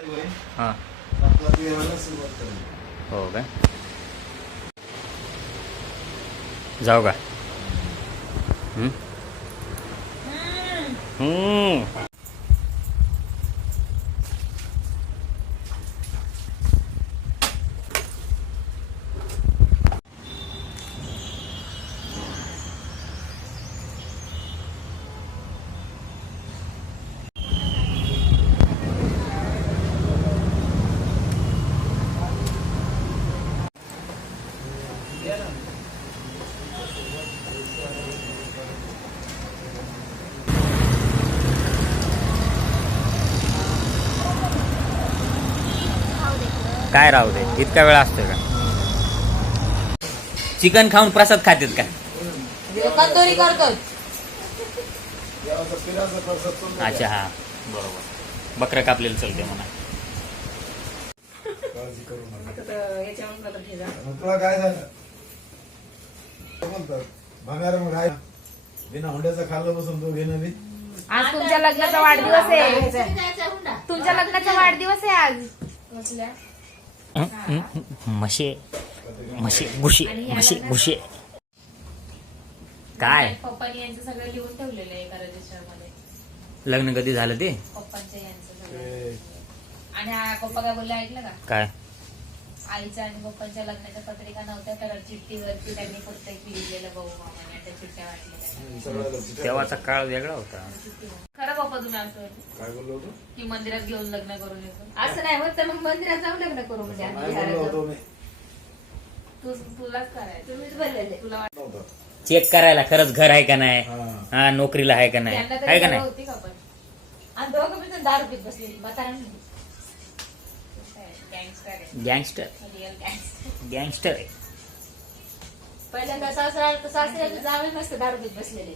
हां हो काय जाऊ का काय राहू दे इतका वेळ असतोय का चिकन खाऊन प्रसाद खातात का कंदोरी करतो अच्छा हा बरोबर बकरं कापलेलं चलते म्हणा तुला काय झालं भंगार मग आहे बिना हुंड्याचं खाल्लं बसून तू घेणं बी आज तुमच्या लग्नाचा वाढदिवस आहे तुमच्या लग्नाचा वाढदिवस आहे आज म्हशे म्हशे घुशे म्हशे घुशे काय पप्पानी यांचं सगळं लिहून ठेवलेलं आहे एका रजिस्टर मध्ये लग्न कधी झालं ते पप्पांच्या यांचं सगळं आणि पप्पा काय बोलले ऐकलं का काय आईच्या आणि पप्पांच्या लग्नाच्या पत्रिका नव्हत्या तर चिठ्ठीवरती त्यांनी फक्त एक लिहिलेलं भाऊ मामाने त्या चिठ्ठ्या वाटलेल्या तेव्हाचा काळ वेगळा होता खरं पप्पा तुम्ही असं काय बोललो होतो की मंदिरात घेऊन लग्न करून येतो असं नाही होत तर मग मंदिरात जाऊन लग्न करू म्हणजे काय आम्ही बोललो घरात होतो मी तुलाच करायचं तुम्हीच बोललेले तुला नव्हतं चेक करायला खरंच घर आहे का नाही हा. हा नोकरीला आहे का नाही त्यांना आहे का तरी नाही होती का पण आणि दोघं पण दारू पीत बसली म्हातारा गँगस्टर आहे गँगस्टर रिअल गँगस्टर गँगस्टर आहे पहिल्यांदा सासरा सासऱ्याला जावे नसते दारू पीत बसलेले